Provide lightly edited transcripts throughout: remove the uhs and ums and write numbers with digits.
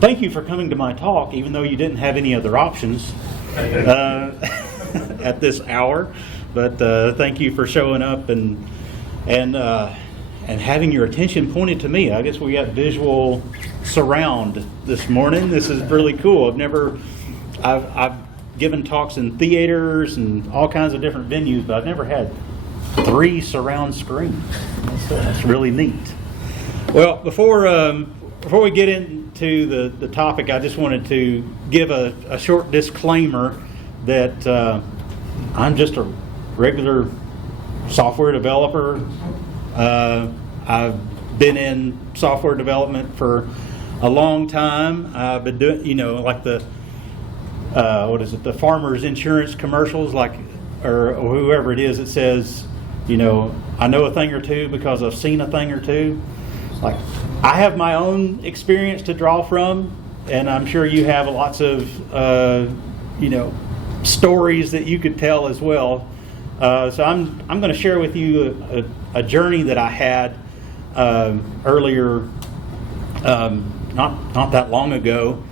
Thank you for coming to my talk, even though you didn't have any other options at this hour. But thank you for showing up and having your attention pointed to me. I guess we got visual surround this morning. This is really cool. I've given talks in theaters and all kinds of different venues, but I've never had 3 surround screens. That's really neat. Well, before we get into the topic, I just wanted to give a short disclaimer that I'm just a regular software developer. I've been in software development for a long time. I've been doing, like the farmers insurance commercials, or whoever it is that says, I know a thing or two because I've seen a thing or two. Like, I have my own experience to draw from, and I'm sure you have lots of, stories that you could tell as well. So I'm going to share with you a journey that I had earlier, not that long ago,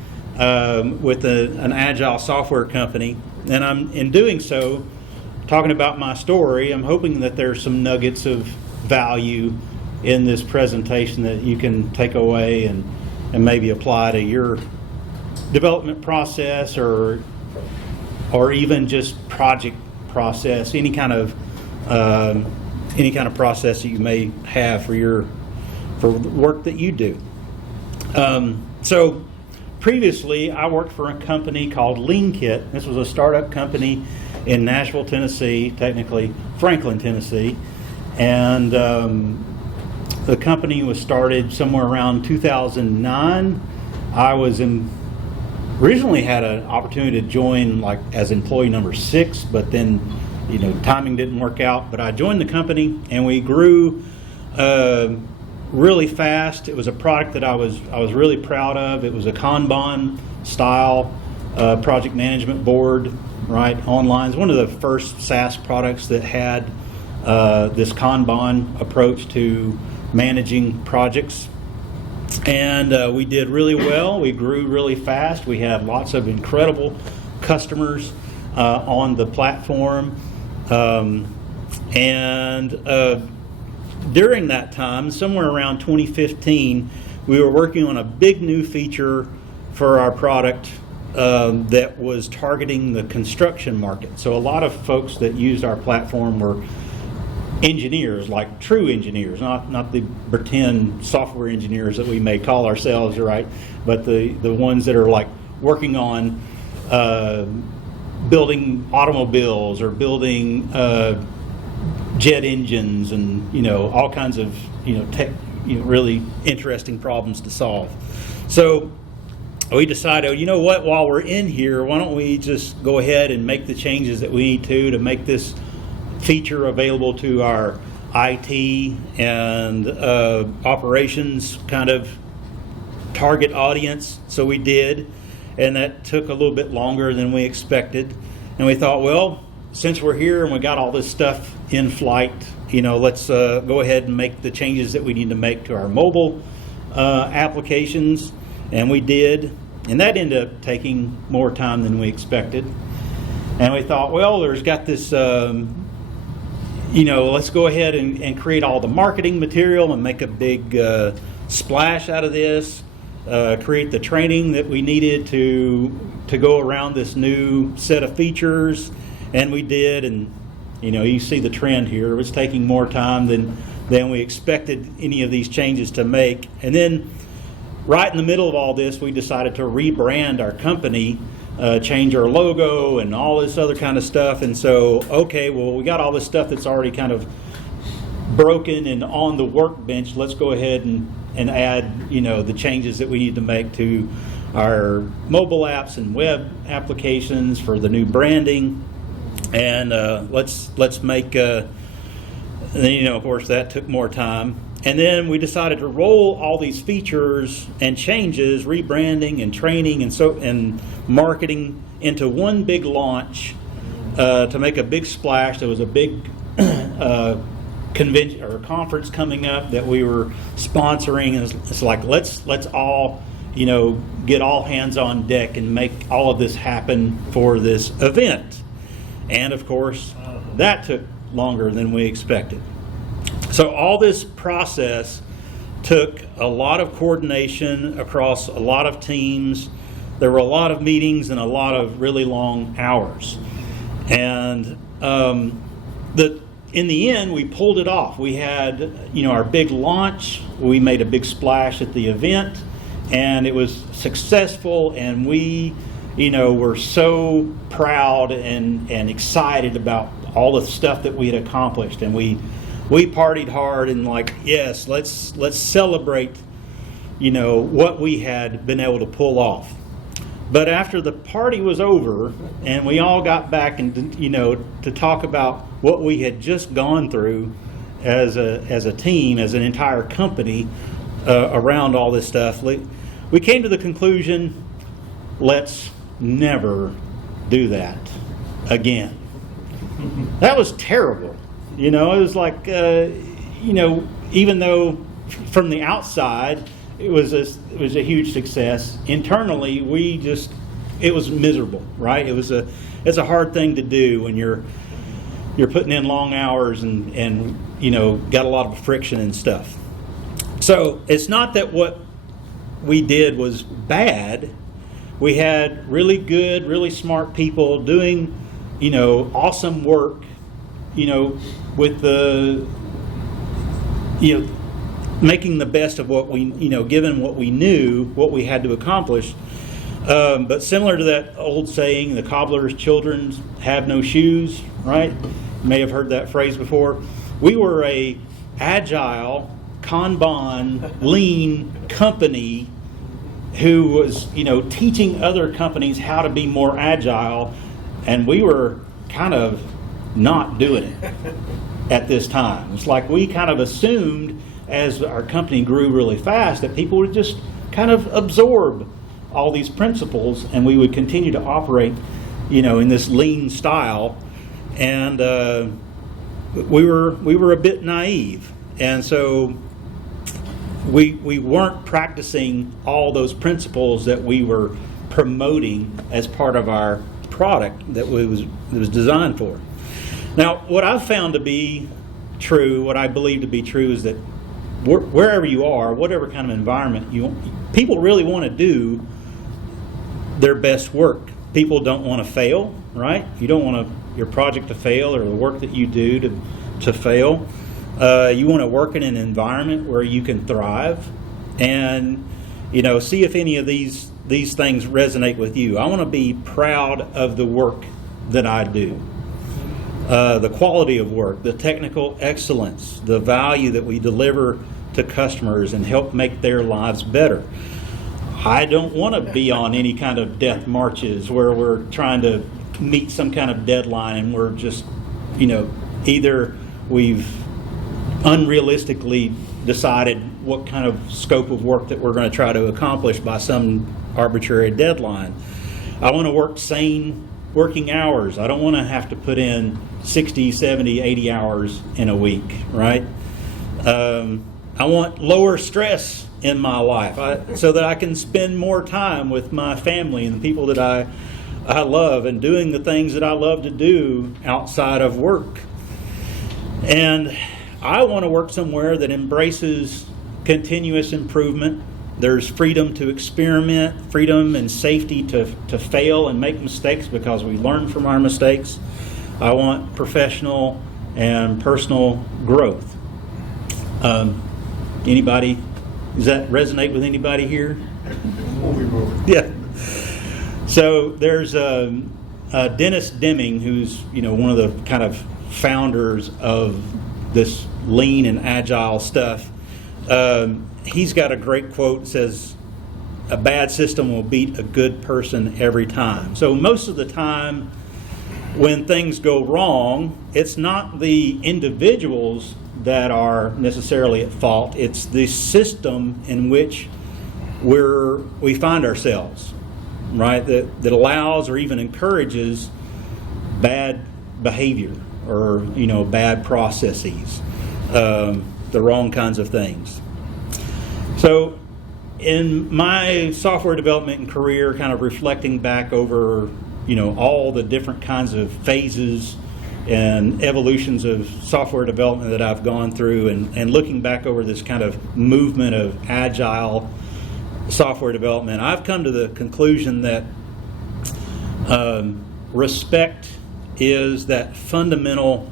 with an agile software company, and in doing so, talking about my story, I'm hoping that there's some nuggets of value in this presentation that you can take away and maybe apply to your development process or even just project process, any kind of process that you may have for the work that you do. So previously, I worked for a company called LeanKit. This was a startup company in Nashville, Tennessee, technically Franklin, Tennessee, and the company was started somewhere around 2009. I was originally had an opportunity to join as employee number 6, but then timing didn't work out. But I joined the company and we grew really fast. It was a product that I was really proud of. It was a Kanban style project management board, right, online. It's one of the first SaaS products that had this Kanban approach to managing projects. And we did really well. We grew really fast. We had lots of incredible customers on the platform. During that time, somewhere around 2015, we were working on a big new feature for our product that was targeting the construction market. So a lot of folks that used our platform were engineers, like true engineers, not the pretend software engineers that we may call ourselves, right? But the ones that are working on building automobiles or building jet engines and all kinds of really interesting problems to solve. So we decided, what? While we're in here, why don't we just go ahead and make the changes that we need to make this feature available to our IT and operations kind of target audience. So we did, and that took a little bit longer than we expected. And we thought, well, since we're here and we got all this stuff in flight, let's go ahead and make the changes that we need to make to our mobile applications. And we did, and that ended up taking more time than we expected. And we thought, well, there's got this let's go ahead and create all the marketing material and make a big splash out of this, create the training that we needed to go around this new set of features, and we did. And you see the trend here. It was taking more time than we expected any of these changes to make. And then right in the middle of all this, we decided to rebrand our company, change our logo and all this other kind of stuff. And so, okay, well, we got all this stuff that's already kind of broken and on the workbench. Let's go ahead and add, the changes that we need to make to our mobile apps and web applications for the new branding. And let's make, and then, of course, that took more time. And then we decided to roll all these features and changes, rebranding and training and marketing into one big launch to make a big splash. There was a big convention or conference coming up that we were sponsoring, and it's like let's all get all hands on deck and make all of this happen for this event. And of course, that took longer than we expected. So all this process took a lot of coordination across a lot of teams. There were a lot of meetings and a lot of really long hours. And in the end, we pulled it off. We had our big launch. We made a big splash at the event, and it was successful. And we, were so proud and excited about all the stuff that we had accomplished. And we partied hard and yes, let's celebrate, what we had been able to pull off. But after the party was over and we all got back and to talk about what we had just gone through as a team, as an entire company around all this stuff, we came to the conclusion, let's never do that again. That was terrible. It was like, even though from the outside it was a huge success, internally it was miserable, right? It's a hard thing to do when you're putting in long hours and got a lot of friction and stuff. So it's not that what we did was bad. We had really good, really smart people doing awesome work, with the, making the best of what we, given what we knew, what we had to accomplish. But similar to that old saying, the cobbler's children have no shoes, right? You may have heard that phrase before. We were a agile, Kanban, lean company who was, teaching other companies how to be more agile, and we were kind of not doing it at this time. It's like we kind of assumed as our company grew really fast that people would just kind of absorb all these principles and we would continue to operate, in this lean style. And we were a bit naive. And so we weren't practicing all those principles that we were promoting as part of our product that it was designed for. Now, what I've found to be true, what I believe to be true, is that wherever you are, whatever kind of environment people really want to do their best work. People don't want to fail, right? You don't want your project to fail or the work that you do to fail. You want to work in an environment where you can thrive, and see if any of these things resonate with you. I want to be proud of the work that I do. The quality of work, the technical excellence, the value that we deliver to customers and help make their lives better. I don't want to be on any kind of death marches where we're trying to meet some kind of deadline and we're just, either we've unrealistically decided what kind of scope of work that we're going to try to accomplish by some arbitrary deadline. I want to work sane working hours. I don't want to have to put in 60, 70, 80 hours in a week, right? I want lower stress in my life so that I can spend more time with my family and the people that I love and doing the things that I love to do outside of work. And I want to work somewhere that embraces continuous improvement. There's freedom to experiment, freedom and safety to fail and make mistakes because we learn from our mistakes. I want professional and personal growth. Anybody? Does that resonate with anybody here? Yeah. So there's Dennis Deming, who's one of the kind of founders of this lean and agile stuff. He's got a great quote that says, "A bad system will beat a good person every time." So most of the time when things go wrong, it's not the individuals that are necessarily at fault. It's the system in which we find ourselves, right? That allows or even encourages bad behavior or bad processes. the wrong kinds of things. So in my software development career, kind of reflecting back over, all the different kinds of phases and evolutions of software development that I've gone through, and looking back over this kind of movement of agile software development, I've come to the conclusion that respect is that fundamental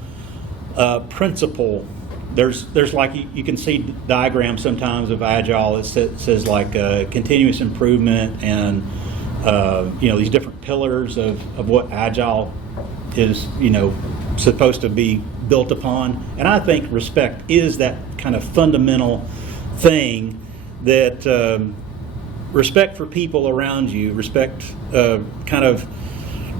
principle. There's like, you can see diagrams sometimes of agile. It says like continuous improvement and these different pillars of what agile is supposed to be built upon. And I think respect is that kind of fundamental thing, that respect for people around you, respect kind of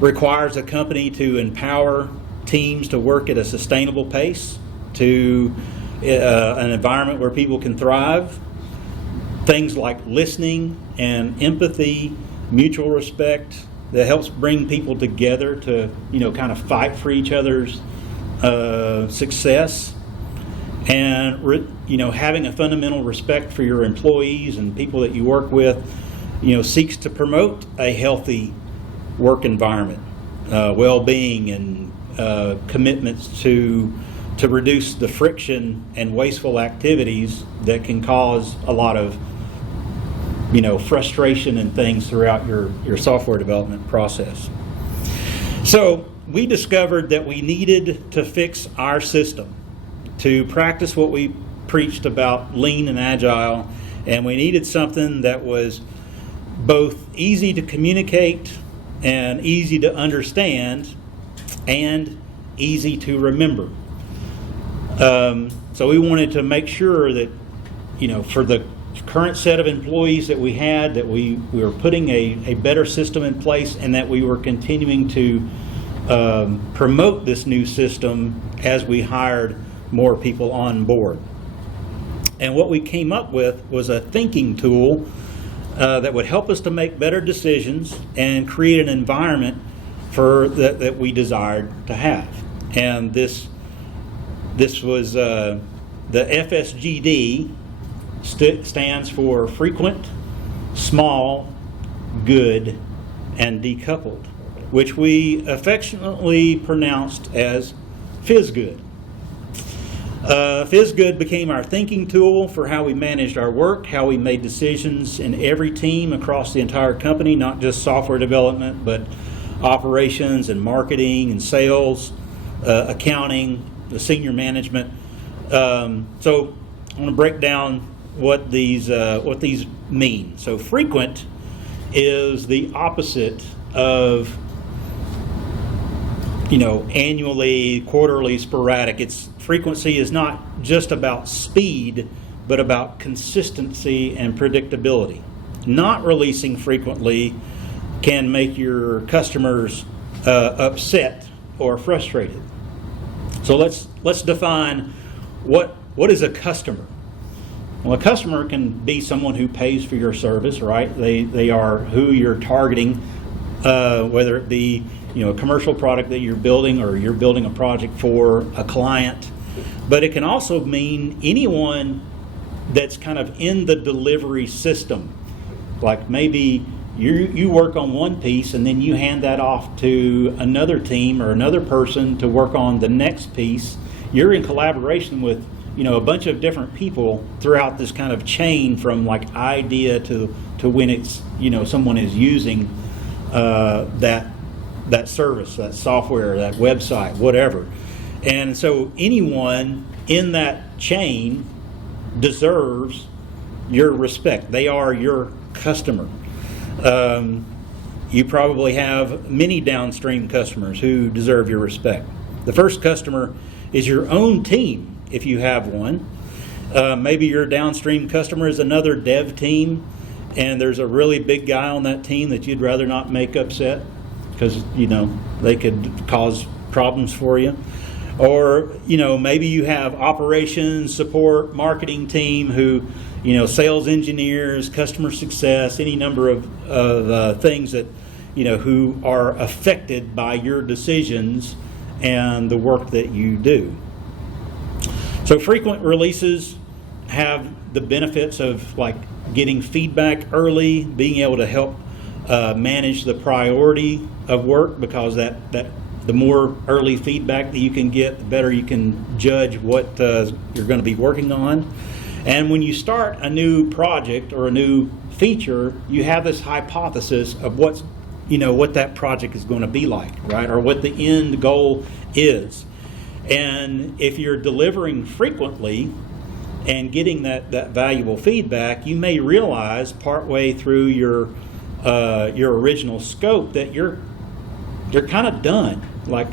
requires a company to empower teams to work at a sustainable pace, to an environment where people can thrive. Things like listening and empathy, mutual respect, that helps bring people together to kind of fight for each other's success. And having a fundamental respect for your employees and people that you work with, seeks to promote a healthy work environment, well-being, and commitments to reduce the friction and wasteful activities that can cause a lot of frustration and things throughout your software development process. So we discovered that we needed to fix our system to practice what we preached about lean and agile, and we needed something that was both easy to communicate and easy to understand and easy to remember. So we wanted to make sure that, for the current set of employees that we had, that we were putting a better system in place, and that we were continuing to promote this new system as we hired more people on board. And what we came up with was a thinking tool that would help us to make better decisions and create an environment that we desired to have. And this was the FSGD. Stands for frequent, small, good, and decoupled, which we affectionately pronounced as FSGD. FSGD became our thinking tool for how we managed our work, how we made decisions in every team across the entire company, not just software development, but operations and marketing and sales, accounting, the senior management. So I want to break down what these mean. So frequent is the opposite of annually, quarterly, sporadic. Frequency is not just about speed, but about consistency and predictability. Not releasing frequently can make your customers upset or frustrated. So let's define what is a customer. Well, a customer can be someone who pays for your service, right? They are who you're targeting, whether it be a commercial product that you're building, or you're building a project for a client. But it can also mean anyone that's kind of in the delivery system. Like maybe you work on one piece and then you hand that off to another team or another person to work on the next piece. You're in collaboration with a bunch of different people throughout this kind of chain, from like idea to when it's someone is using that service, that software, that website, whatever. And so anyone in that chain deserves your respect. They are your customer. You probably have many downstream customers who deserve your respect. The first customer is your own team, if you have one. Maybe your downstream customer is another dev team, and there's a really big guy on that team that you'd rather not make upset because they could cause problems for you. Or maybe you have operations, support, marketing team who sales engineers, customer success, any number of things that who are affected by your decisions and the work that you do. So frequent releases have the benefits of like getting feedback early, being able to help manage the priority of work, because that the more early feedback that you can get, the better you can judge what you're going to be working on. And when you start a new project or a new feature, you have this hypothesis of what that project is going to be like, right? Or what the end goal is. And if you're delivering frequently and getting that valuable feedback, you may realize partway through your original scope that you're kind of done. Like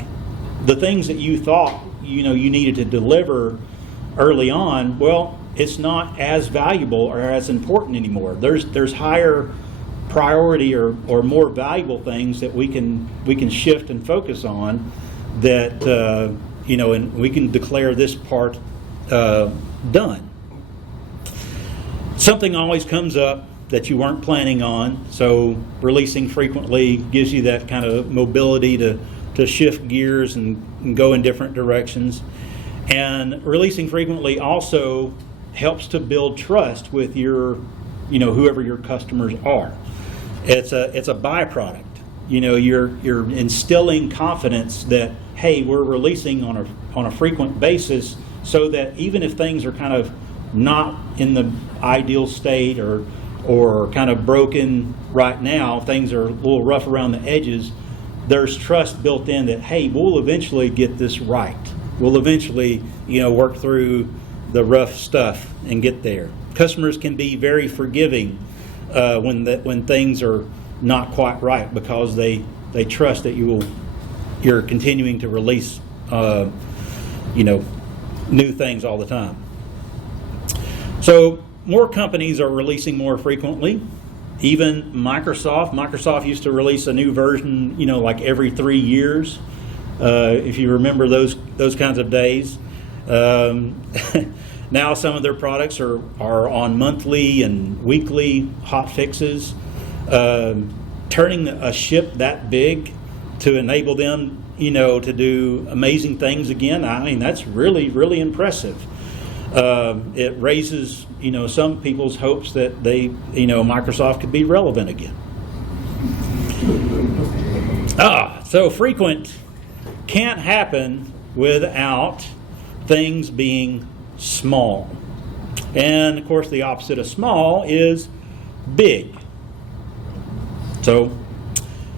the things that you thought you needed to deliver early on, well, it's not as valuable or as important anymore. There's higher priority or more valuable things that we can shift and focus on, that and we can declare this part done. Something always comes up that you weren't planning on, so releasing frequently gives you that kind of mobility to shift gears and go in different directions. And releasing frequently also helps to build trust with your, whoever your customers are. It's a byproduct. You're instilling confidence that, hey, we're releasing on a frequent basis, so that even if things are kind of not in the ideal state or kind of broken right now, things are a little rough around the edges, there's trust built in that, hey, we'll eventually get this right. We'll eventually, work through the rough stuff and get there. Customers can be very forgiving when things are not quite right, because they trust that you're continuing to release new things all the time. So more companies are releasing more frequently. Even Microsoft used to release a new version, like every 3 years. If you remember those kinds of days. Now some of their products are on monthly and weekly hot fixes. Turning a ship that big to enable them, to do amazing things again, I mean, that's really, really impressive. It raises, some people's hopes that Microsoft could be relevant again. So frequent can't happen without things being small. And of course the opposite of small is big. So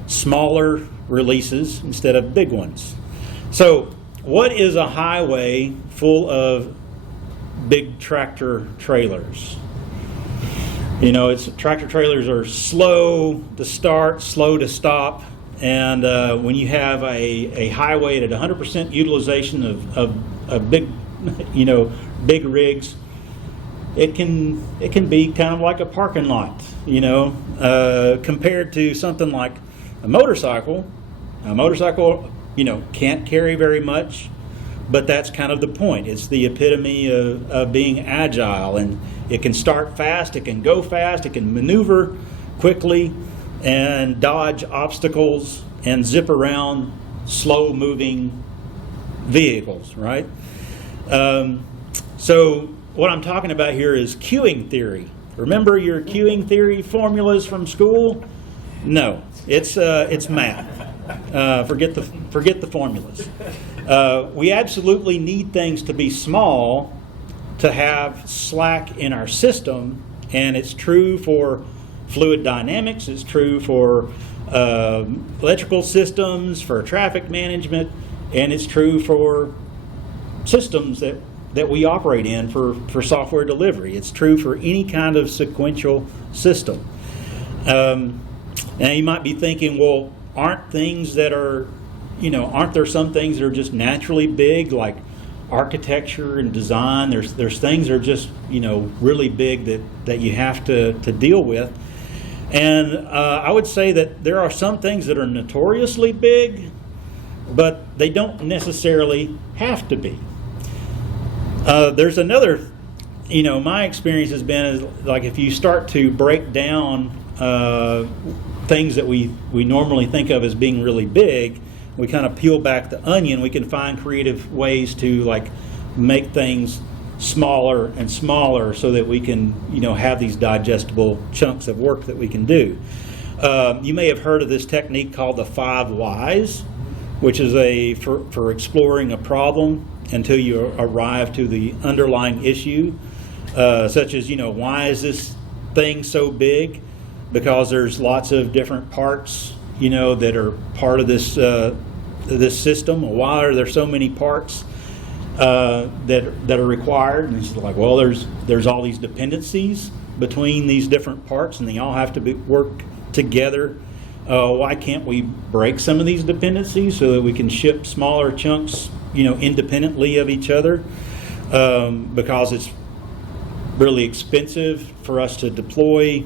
smaller releases instead of big ones. So what is a highway full of big tractor trailers? Tractor trailers are slow to start, slow to stop, and when you have a highway at 100% utilization of big, big rigs, it can be kind of like a parking lot, compared to something like a motorcycle. A motorcycle, can't carry very much, but that's kind of the point. It's the epitome of being agile, and it can start fast, it can go fast, it can maneuver quickly and dodge obstacles and zip around slow-moving vehicles, right? So what I'm talking about here is queuing theory. Remember your queuing theory formulas from school? No, it's math. Forget the formulas. We absolutely need things to be small to have slack in our system, and it's true for fluid dynamics, it's true for electrical systems, for traffic management, and it's true for systems that we operate in for software delivery. It's true for any kind of sequential system. Now you might be thinking, well, aren't there some things that are just naturally big, like architecture and design? There's things that are just really big that you have to deal with. And I would say that there are some things that are notoriously big, but they don't necessarily have to be. There's another, my experience has been is like if you start to break down things that we normally think of as being really big, we kind of peel back the onion, we can find creative ways to like make things smaller and smaller so that we can, have these digestible chunks of work that we can do. You may have heard of this technique called the 5 whys, which is for exploring a problem until you arrive to the underlying issue, such as, why is this thing so big? Because there's lots of different parts, that are part of this system. Why are there so many parts that are required? And it's like, well, there's all these dependencies between these different parts, and they all have to work together. Why can't we break some of these dependencies so that we can ship smaller chunks, independently of each other? Because it's really expensive for us to deploy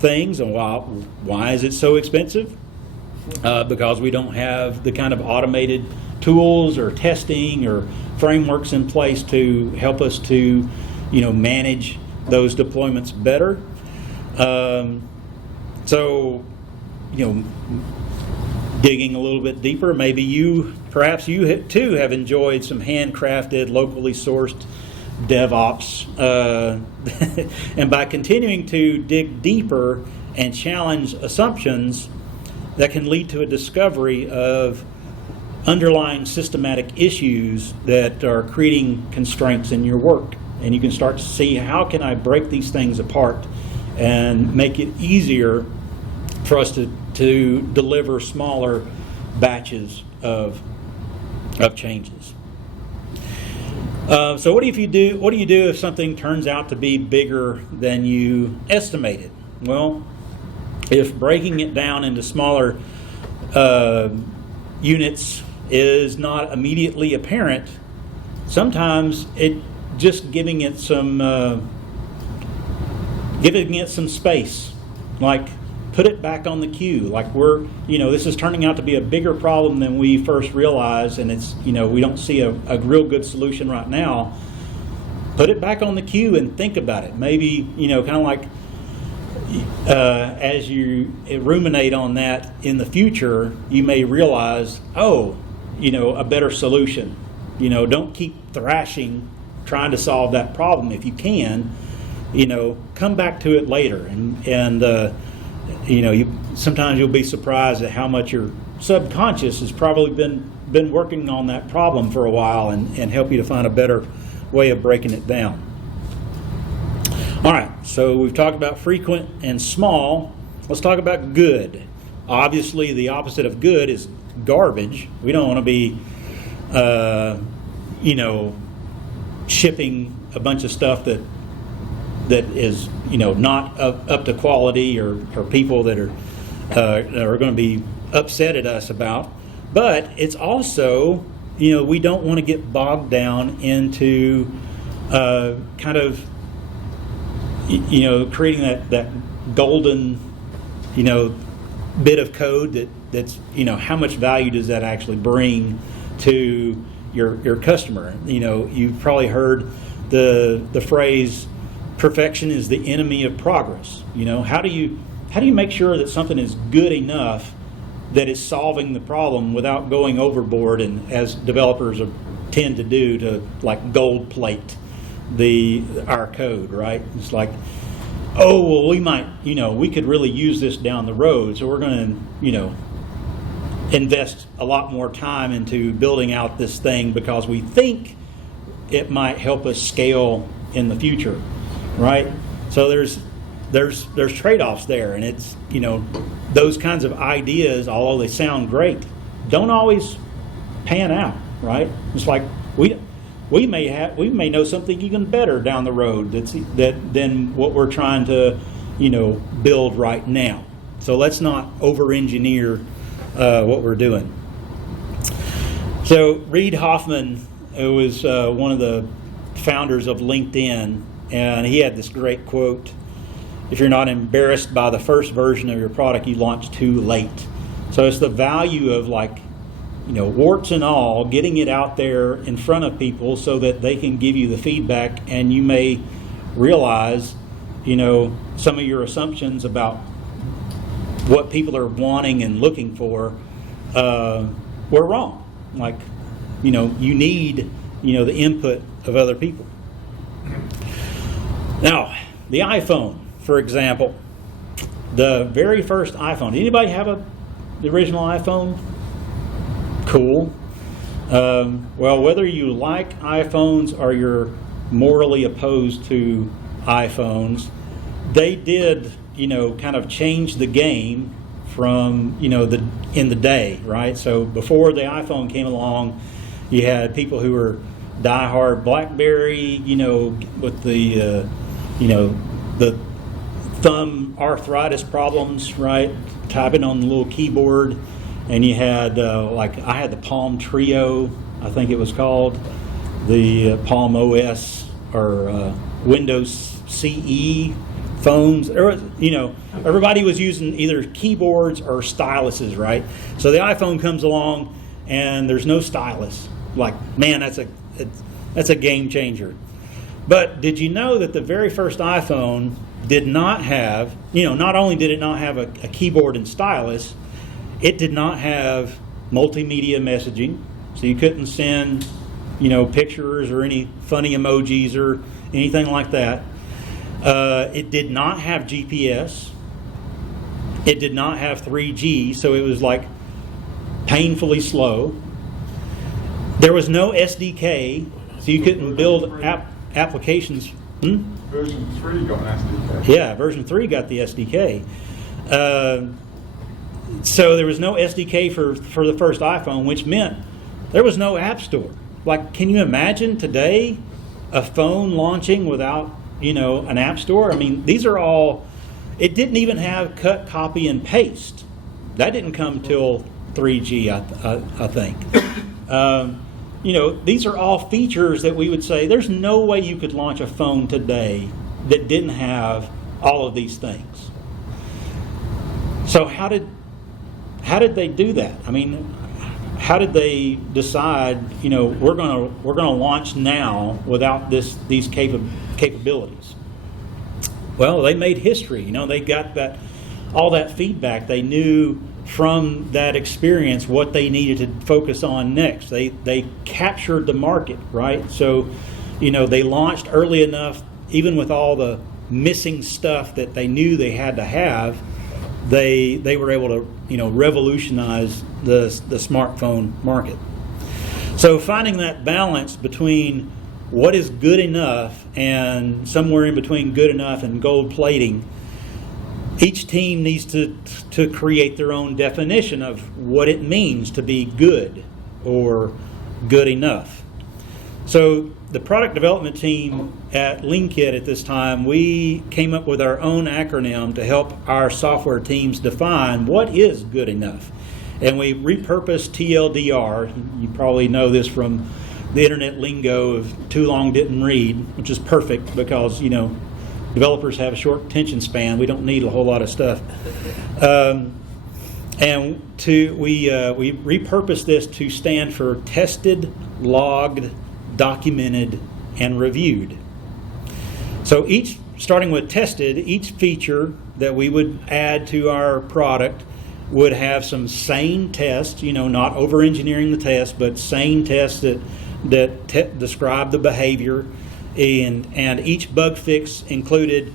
things. And why is it so expensive? Because we don't have the kind of automated tools or testing or frameworks in place to help us to, manage those deployments better. So, digging a little bit deeper, maybe perhaps you too have enjoyed some handcrafted, locally sourced DevOps, and by continuing to dig deeper and challenge assumptions, that can lead to a discovery of underlying systematic issues that are creating constraints in your work. And you can start to see, how can I break these things apart and make it easier for us to deliver smaller batches of changes. So what do you do if something turns out to be bigger than you estimated? Well, if breaking it down into smaller units is not immediately apparent, sometimes just giving it some space, like put it back on the queue. Like this is turning out to be a bigger problem than we first realized, and it's, we don't see a real good solution right now. Put it back on the queue and think about it. Maybe, kind of like as you ruminate on that in the future, you may realize, a better solution. Don't keep thrashing, trying to solve that problem. If you can, come back to it later, and sometimes you'll be surprised at how much your subconscious has probably been working on that problem for a while, and help you to find a better way of breaking it down. All right, so we've talked about frequent and small. Let's talk about good. Obviously, the opposite of good is garbage. We don't want to be, shipping a bunch of stuff that is, not up to quality, or people that are going to be upset at us about. But it's also, we don't want to get bogged down into kind of, creating that golden, bit of code that's, how much value does that actually bring to your customer? You've probably heard the phrase, perfection is the enemy of progress. How do you make sure that something is good enough that it's solving the problem without going overboard, and as developers tend to do, to like gold plate our code, right? It's like, we might, we could really use this down the road, so we're going to, invest a lot more time into building out this thing because we think it might help us scale in the future, right? So there's trade-offs there, and it's, those kinds of ideas, although they sound great, don't always pan out, right? It's like we may know something even better down the road than what we're trying to, build right now. So let's not over-engineer what we're doing. So Reid Hoffman, who was one of the founders of LinkedIn, and he had this great quote: "If you're not embarrassed by the first version of your product, you launch too late." So it's the value of, warts and all, getting it out there in front of people so that they can give you the feedback, and you may realize, some of your assumptions about what people are wanting and looking for were wrong. You need, the input of other people. Now, the iPhone, for example, the very first iPhone. Did anybody have the original iPhone? Cool. Well, whether you like iPhones or you're morally opposed to iPhones, they did, kind of change the game from, in the day, right? So before the iPhone came along, you had people who were diehard BlackBerry, with the, the thumb arthritis problems, right? Typing on the little keyboard. And you had, I had the Palm Trio, I think it was called, the Palm OS or Windows CE phones. Everybody was using either keyboards or styluses, right? So the iPhone comes along and there's no stylus. Like, man, that's a game changer. But did you know that the very first iPhone did not have, not only did it not have a keyboard and stylus, it did not have multimedia messaging, so you couldn't send, pictures or any funny emojis or anything like that. It did not have GPS. It did not have 3G, so it was like painfully slow. There was no SDK, so you couldn't build applications. Version 3 got an SDK. Yeah, version 3 got the SDK. So there was no SDK for the first iPhone, which meant there was no app store. Like, can you imagine today a phone launching without, an app store? I mean, these are all, it didn't even have cut, copy, and paste. That didn't come till 3G, I think. These are all features that we would say there's no way you could launch a phone today that didn't have all of these things. So how did they do that? I mean, how did they decide, we're gonna launch now without these capabilities? Well, they made history. They got all that feedback. They knew from that experience what they needed to focus on next. They captured the market, right? So, they launched early enough, even with all the missing stuff that they knew they had to have. They were able to revolutionize the smartphone market. So finding that balance between what is good enough and somewhere in between good enough and gold plating, each team needs to create their own definition of what it means to be good or good enough. So the product development team at LeanKit at this time, we came up with our own acronym to help our software teams define what is good enough. And we repurposed TLDR. You probably know this from the internet lingo of too long didn't read, which is perfect because, developers have a short attention span. We don't need a whole lot of stuff. And we repurposed this to stand for tested, logged, documented, and reviewed. So starting with tested, each feature that we would add to our product would have some sane tests, not over-engineering the test, but sane tests that describe the behavior. And each bug fix included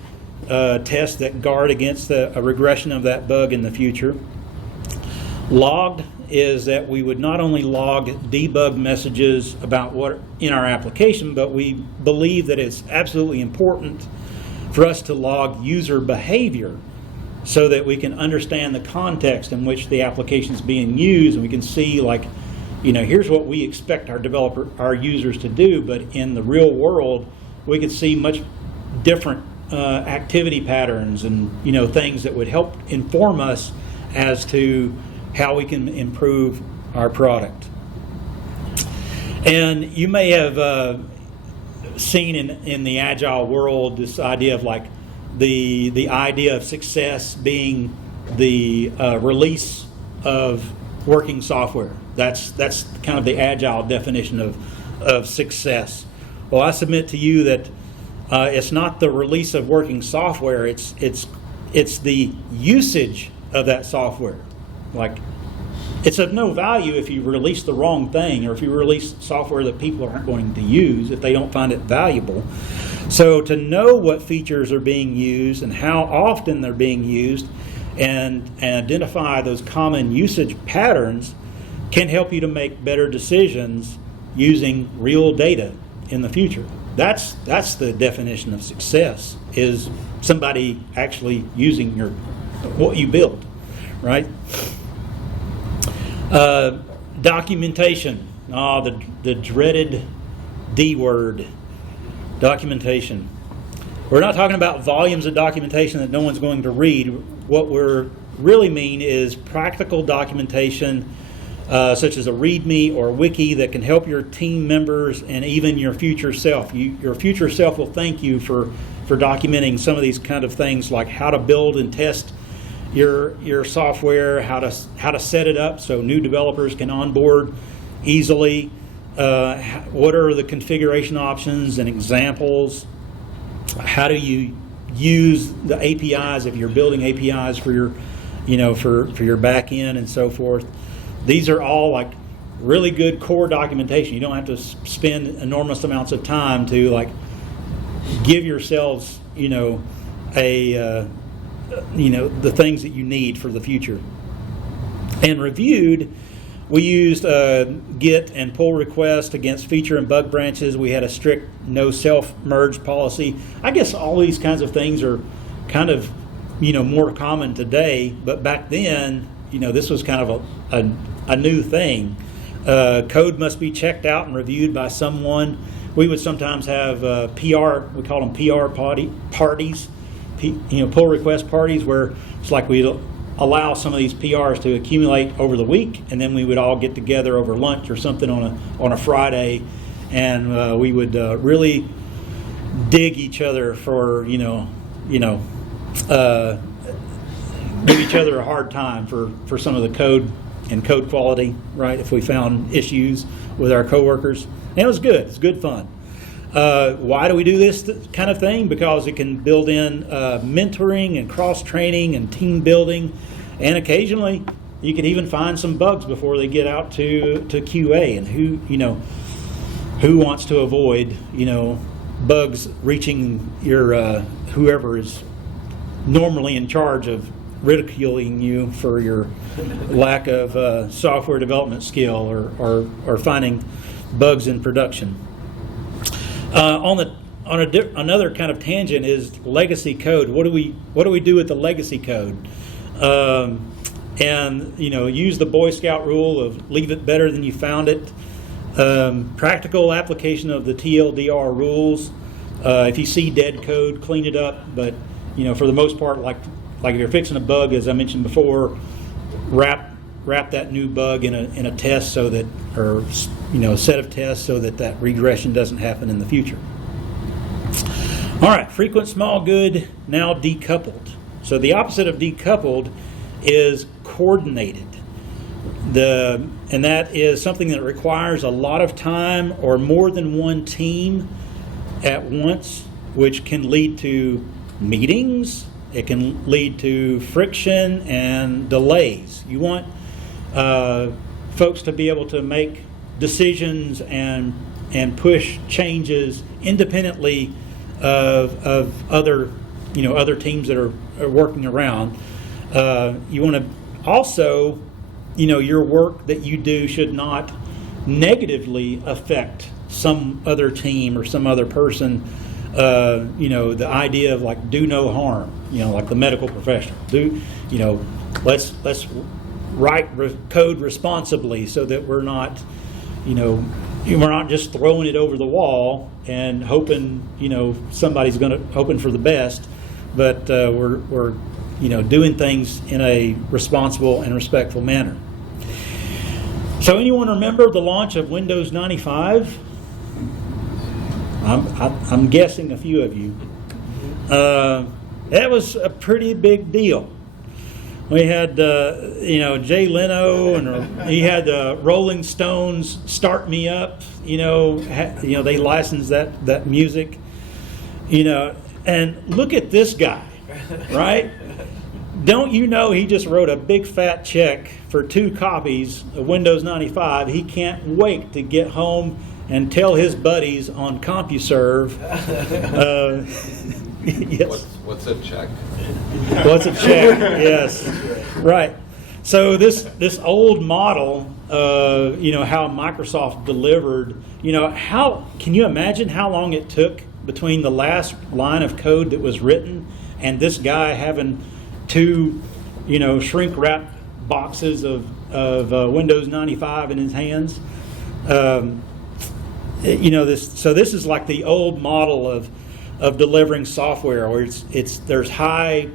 tests that guard against a regression of that bug in the future. Logged is that we would not only log debug messages about what in our application, but we believe that it's absolutely important for us to log user behavior so that we can understand the context in which the application is being used, and we can see, here's what we expect our users to do, but in the real world, we could see much different activity patterns and things that would help inform us as to how we can improve our product. And you may have seen in the agile world this idea of the idea of success being the release of working software. That's kind of the agile definition of success. Well, I submit to you that it's not the release of working software. It's the usage of that software. It's of no value if you release the wrong thing or if you release software that people aren't going to use if they don't find it valuable. So to know what features are being used and how often they're being used and identify those common usage patterns can help you to make better decisions using real data in the future. That's the definition of success, is somebody actually using what you built, right? Documentation. The dreaded D word, documentation. We're not talking about volumes of documentation that no one's going to read. What we're really mean is practical documentation, such as a README or a wiki that can help your team members and even your future self. Your future self will thank you for documenting some of these kind of things, like how to build and test your software, how to set it up so new developers can onboard easily. What are the configuration options and examples? How do you use the APIs if you're building APIs for your, for your back end and so forth? These are all like really good core documentation. You don't have to spend enormous amounts of time to give yourselves, the things that you need for the future. And reviewed, we used Git and pull request against feature and bug branches. We had a strict no self-merge policy. I guess all these kinds of things are kind of, more common today, but back then, this was kind of a new thing. Code must be checked out and reviewed by someone. We would sometimes have PR, we call them PR parties, pull request parties, where it's like we'd allow some of these PRs to accumulate over the week, and then we would all get together over lunch or something on a Friday, and we would really dig each other for give each other a hard time for some of the code and code quality, right? If we found issues with our coworkers, and it was good. It's good fun. Why do we do this kind of thing? Because it can build in mentoring and cross-training and team building, and occasionally you can even find some bugs before they get out to QA. And who wants to avoid bugs reaching your whoever is normally in charge of ridiculing you for your lack of software development skill or finding bugs in production. Another kind of tangent is legacy code. What do we do with the legacy code? Use the Boy Scout rule of leave it better than you found it. Practical application of the TLDR rules. If you see dead code, clean it up. But for the most part, like if you're fixing a bug, as I mentioned before, wrap that new bug in a test so that, or a set of tests so that regression doesn't happen in the future. All right, frequent small good, now decoupled. So the opposite of decoupled is coordinated. And that is something that requires a lot of time or more than one team at once, which can lead to meetings. It can lead to friction and delays. You want folks to be able to make decisions and push changes independently of other teams that are working around. You want to also, your work that you do should not negatively affect some other team or some other person. The idea of do no harm, like the medical professional. Let's write code responsibly so that we're not just throwing it over the wall and hoping, somebody's hoping for the best, but we're doing things in a responsible and respectful manner. So anyone remember the launch of Windows 95? I'm guessing a few of you. That was a pretty big deal. We had, Jay Leno, and he had the Rolling Stones "Start Me Up." They licensed that music. And look at this guy, right? Don't you know he just wrote a big fat check for 2 copies of Windows 95? He can't wait to get home and tell his buddies on CompuServe. Yes. What's a check? What's a check? Yes, right. So this old model, how Microsoft delivered, how can you imagine how long it took between the last line of code that was written and this guy having two, shrink wrap boxes of Windows 95 in his hands? This is like the old model of delivering software, where there's high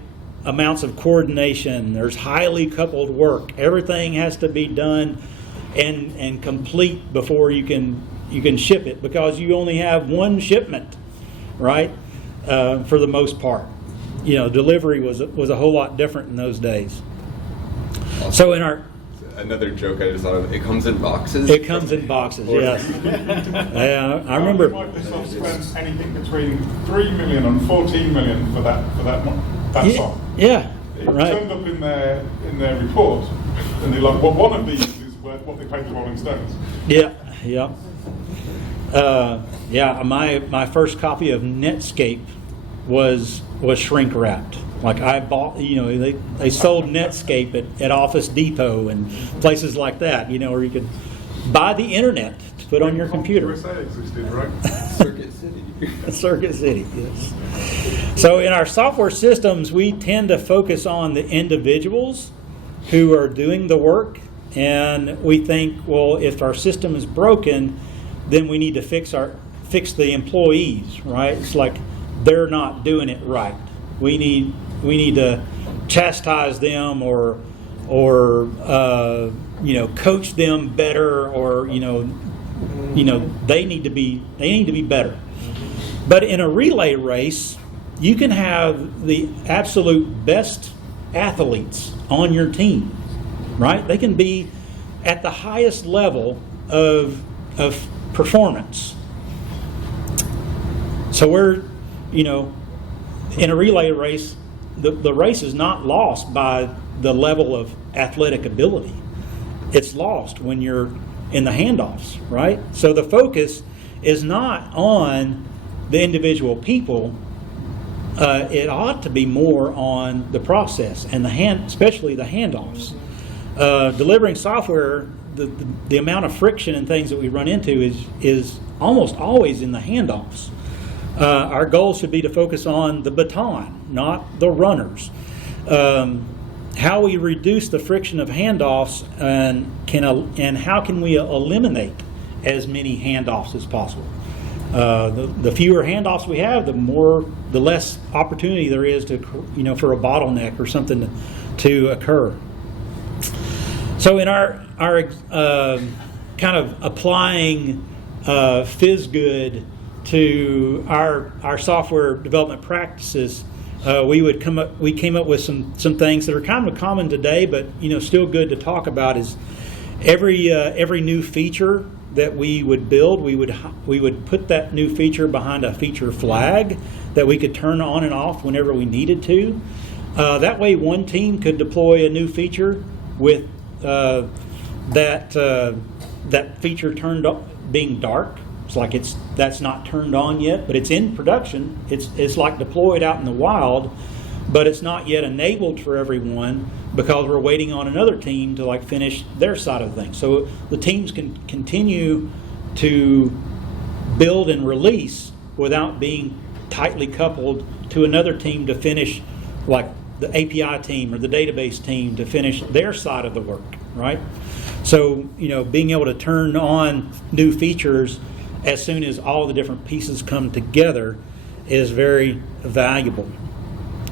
amounts of coordination, there's highly coupled work, everything has to be done and complete before you can ship it, because you only have one shipment, right? For the most part, delivery was a whole lot different in those days. So in our another joke I just thought of, it comes in boxes? It comes in boxes, yes. Yeah, I remember. Microsoft spent anything between $3 million and $14 million for that song. Yeah, It right. turned up in their report, and they're like, well, one of these is what they paid the Rolling Stones. Yeah. My first copy of Netscape was shrink wrapped. Like I bought, they sold Netscape at Office Depot and places like that, where you could buy the internet to put on your computer. USA existed, right? Circuit City. Circuit City, yes. So in our software systems, we tend to focus on the individuals who are doing the work, and we think, well, if our system is broken, then we need to fix the employees, right? It's like they're not doing it right. We need to chastise them or coach them better, or they need to be better. But in a relay race, you can have the absolute best athletes on your team, right? They can be at the highest level of performance. So we're, in a relay race, the race is not lost by the level of athletic ability. It's lost when you're in the handoffs, right? So the focus is not on the individual people. It ought to be more on the process and especially the handoffs. Delivering software, the amount of friction and things that we run into is almost always in the handoffs. Our goal should be to focus on the baton, not the runners. How we reduce the friction of handoffs, and how can we eliminate as many handoffs as possible. The fewer handoffs we have, the less opportunity there is for a bottleneck or something to occur. So in our kind of applying FSGD to our software development practices, we came up with some things that are kind of common today, but still good to talk about. Is every new feature that we would build, we would put that new feature behind a feature flag that we could turn on and off whenever we needed to. That way, one team could deploy a new feature with that feature turned up, being dark. It's like that's not turned on yet, but it's in production. It's like deployed out in the wild, but it's not yet enabled for everyone because we're waiting on another team to finish their side of things. So the teams can continue to build and release without being tightly coupled to another team to finish, like the API team or the database team to finish their side of the work, right? So being able to turn on new features as soon as all the different pieces come together is very valuable.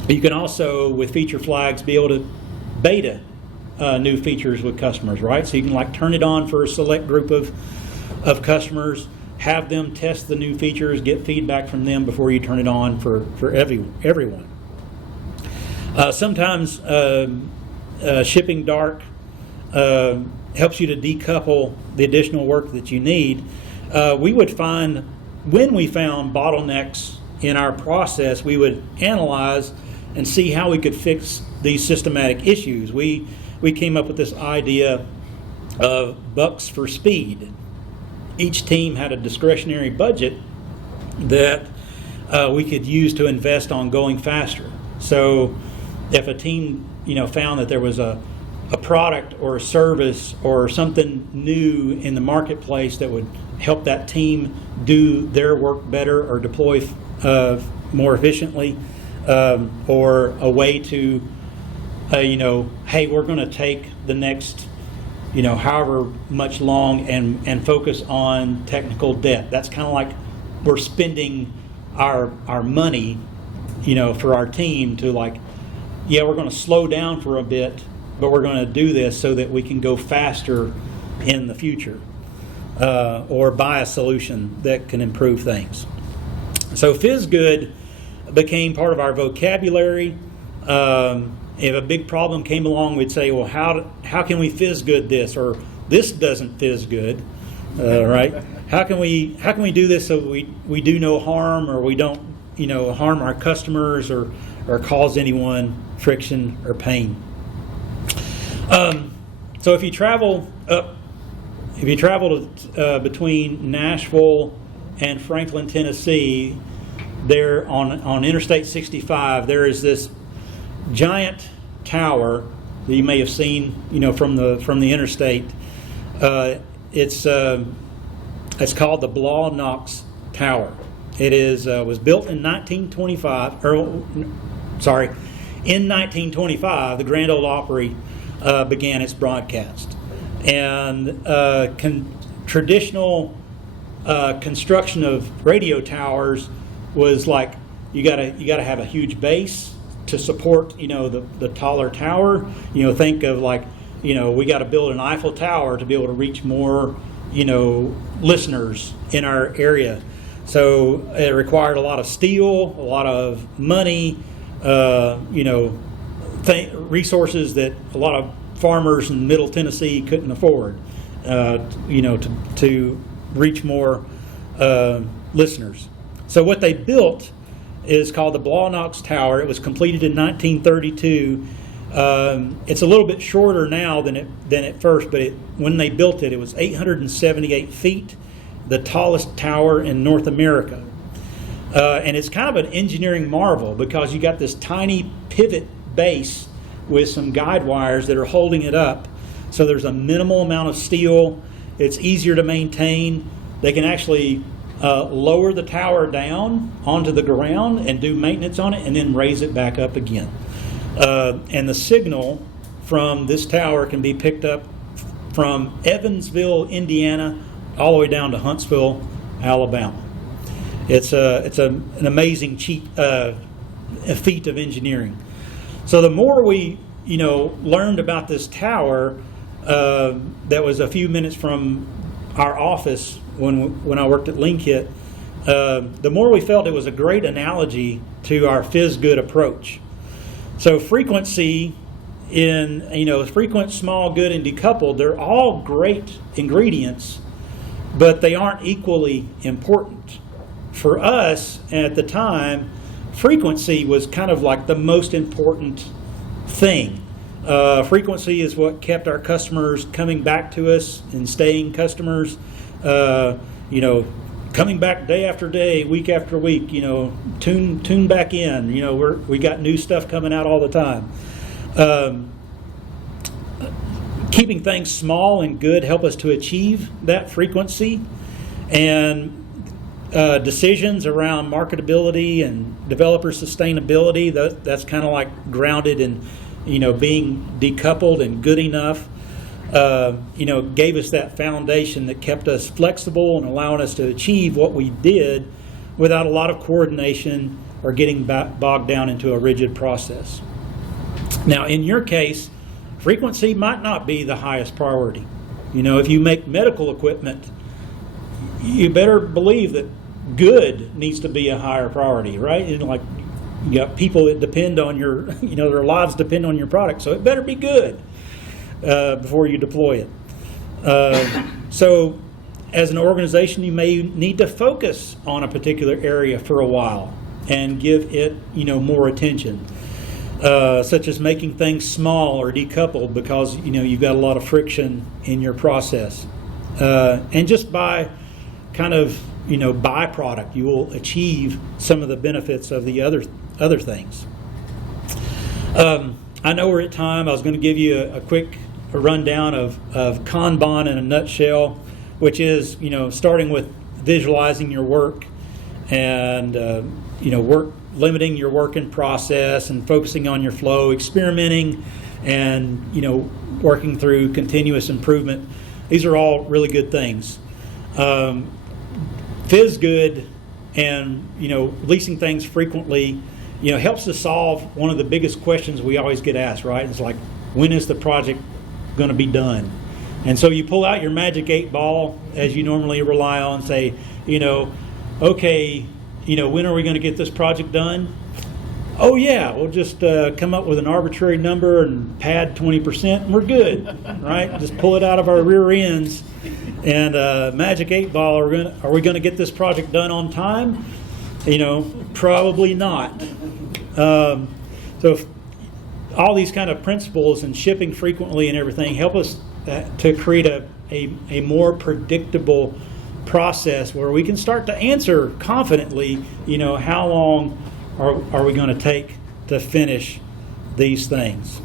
You can also, with feature flags, be able to beta new features with customers, right? So you can turn it on for a select group of customers, have them test the new features, get feedback from them before you turn it on for everyone. Sometimes shipping dark helps you to decouple the additional work that you need. We would find, when we found bottlenecks in our process, we would analyze and see how we could fix these systematic issues. We came up with this idea of bucks for speed. each team had a discretionary budget that we could use to invest on going faster. So if a team, found that there was a product or a service or something new in the marketplace that would help that team do their work better or deploy more efficiently, or a way to, hey, we're going to take the next, however much long and focus on technical debt. That's kind of like we're spending our money, for our team to like, yeah, we're going to slow down for a bit, but we're going to do this so that we can go faster in the future, or buy a solution that can improve things. So FSGD became part of our vocabulary. If a big problem came along, we'd say, well, how can we FSGD this, or this doesn't FSGD, right? How can we do this so we do no harm, or we don't harm our customers or cause anyone friction or pain? So if you travel between Nashville and Franklin, Tennessee, there on Interstate 65, there is this giant tower that you may have seen, from the interstate. It's called the Blaw Knox Tower. It was built in 1925. In 1925, the Grand Ole Opry began its broadcast, and traditional construction of radio towers was like you gotta have a huge base to support the taller tower. Think of like we got to build an Eiffel Tower to be able to reach more listeners in our area. So it required a lot of steel, a lot of money, resources that a lot of farmers in Middle Tennessee couldn't afford, to reach more listeners. So what they built is called the Blaw Knox Tower. It was completed in 1932. It's a little bit shorter now than at first, but when they built it, it was 878 feet, the tallest tower in North America. And it's kind of an engineering marvel because you got this tiny pivot base with some guide wires that are holding it up. So there's a minimal amount of steel. It's easier to maintain. They can actually lower the tower down onto the ground and do maintenance on it and then raise it back up again. And the signal from this tower can be picked up from Evansville, Indiana, all the way down to Huntsville, Alabama. It's an amazing feat of engineering. So the more we learned about this tower, that was a few minutes from our office when I worked at LeanKit, the more we felt it was a great analogy to our FSGD approach. So frequency frequent, small, good, and decoupled, they're all great ingredients, but they aren't equally important. For us at the time, frequency was kind of like the most important thing. Frequency is what kept our customers coming back to us and staying customers. Coming back day after day, week after week. Tune back in. We got new stuff coming out all the time. Keeping things small and good help us to achieve that frequency, and decisions around marketability and developer sustainability. That's kind of like grounded in being decoupled and good enough. Gave us that foundation that kept us flexible and allowing us to achieve what we did without a lot of coordination or getting bogged down into a rigid process. Now, in your case, frequency might not be the highest priority. If you make medical equipment, you better believe that good needs to be a higher priority, right? You got people that depend on your, their lives depend on your product, so it better be good before you deploy it. So as an organization, you may need to focus on a particular area for a while and give it, more attention, such as making things small or decoupled because, you've got a lot of friction in your process. And just by kind of, byproduct. You will achieve some of the benefits of the other things. I know we're at time. I was going to give you a quick rundown of Kanban in a nutshell, which is, starting with visualizing your work and, limiting your work in process and focusing on your flow, experimenting, and, working through continuous improvement. These are all really good things. Phys good and, releasing things frequently, helps to solve one of the biggest questions we always get asked, right? It's like, when is the project going to be done? And so you pull out your magic 8 ball, as you normally rely on, say, okay, when are we going to get this project done? Oh yeah, we'll just come up with an arbitrary number and pad 20% and we're good, right? Just pull it out of our rear ends. And magic 8 ball, are we going to get this project done on time? Probably not. So if all these kind of principles and shipping frequently and everything help us to create a more predictable process where we can start to answer confidently, how long are we going to take to finish these things.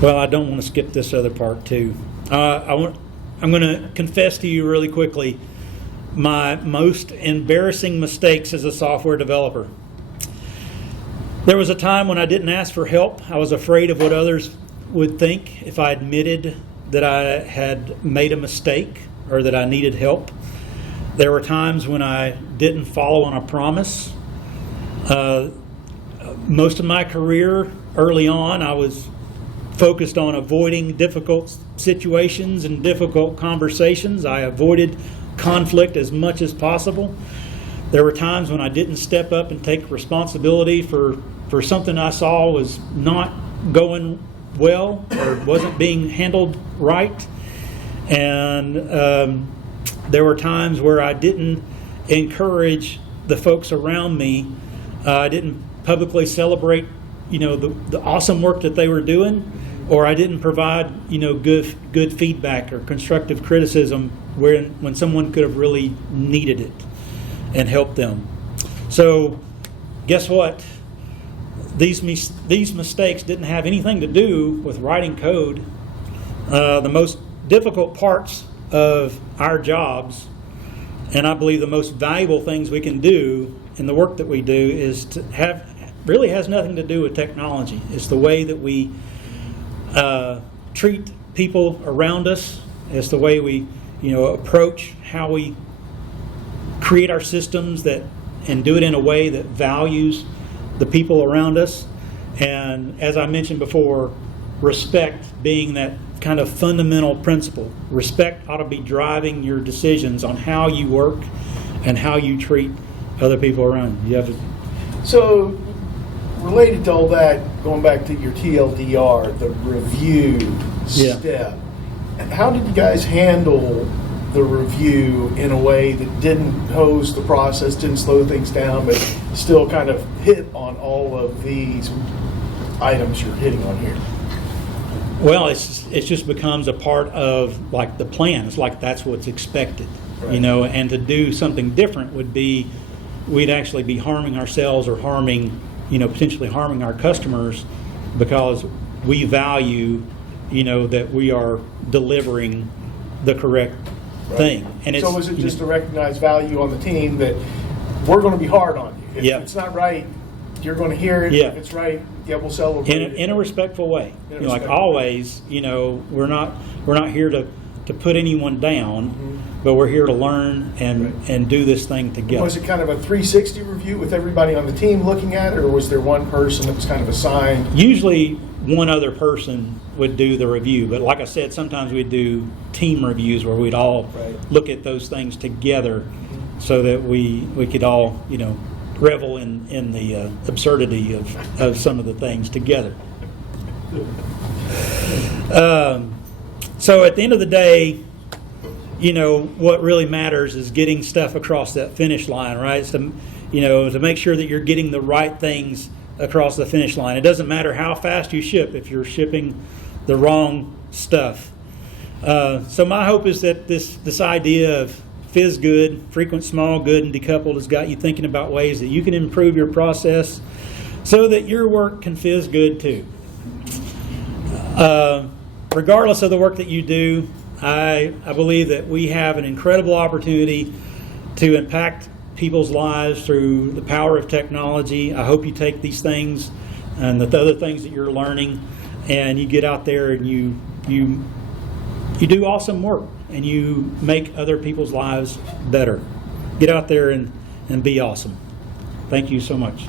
Well, I don't want to skip this other part too. I'm going to confess to you really quickly my most embarrassing mistakes as a software developer. There was a time when I didn't ask for help. I was afraid of what others would think if I admitted that I had made a mistake or that I needed help. There were times when I didn't follow on a promise. Most of my career early on, I was focused on avoiding difficult situations and difficult conversations. I avoided conflict as much as possible. There were times when I didn't step up and take responsibility for something I saw was not going well or wasn't being handled right. And there were times where I didn't encourage the folks around me. I didn't publicly celebrate, the awesome work that they were doing, or I didn't provide, good feedback or constructive criticism when someone could have really needed it and helped them. So, guess what? These mistakes didn't have anything to do with writing code. The most difficult parts of our jobs, and I believe the most valuable things we can do in the work that we do, is really has nothing to do with technology. It's the way that we treat people around us. It's the way we, approach how we create our systems and do it in a way that values the people around us. And as I mentioned before, respect being that kind of fundamental principle. Respect ought to be driving your decisions on how you work and how you treat other people around you. So, related to all that, going back to your TLDR, the review step, how did you guys handle the review in a way that didn't hose the process, didn't slow things down, but still kind of hit on all of these items you're hitting on here? Well, it just becomes a part of like the plan. It's like that's what's expected, right. And to do something different we'd actually be harming ourselves or potentially harming our customers, because we value, that we are delivering the correct thing. And so is it just to recognize value on the team that we're going to be hard on you? If it's not right, you're going to hear it. Yeah. If it's right, we'll celebrate in a respectful way. Like always, we're not here to put anyone down, mm-hmm. but we're here to learn and do this thing together. Was it kind of a 360 review with everybody on the team looking at it, or was there one person that was kind of assigned? Usually one other person would do the review, but like I said, sometimes we'd do team reviews where we'd all look at those things together, mm-hmm. so that we could all, revel in the absurdity of some of the things together. So at the end of the day, what really matters is getting stuff across that finish line, right? It's to make sure that you're getting the right things across the finish line. It doesn't matter how fast you ship. If you're shipping, the wrong stuff. So my hope is that this idea of fizz good, frequent, small, good, and decoupled has got you thinking about ways that you can improve your process so that your work can fizz good too. Regardless of the work that you do, I believe that we have an incredible opportunity to impact people's lives through the power of technology. I hope you take these things and the other things that you're learning, and you get out there and you do awesome work, and you make other people's lives better. Get out there and be awesome. Thank you so much.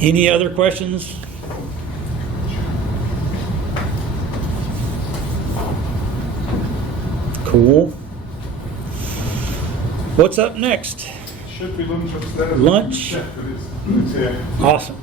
Any other questions? Cool. What's up next? Should be lunch upstairs. Lunch? Check, but it's here. Awesome.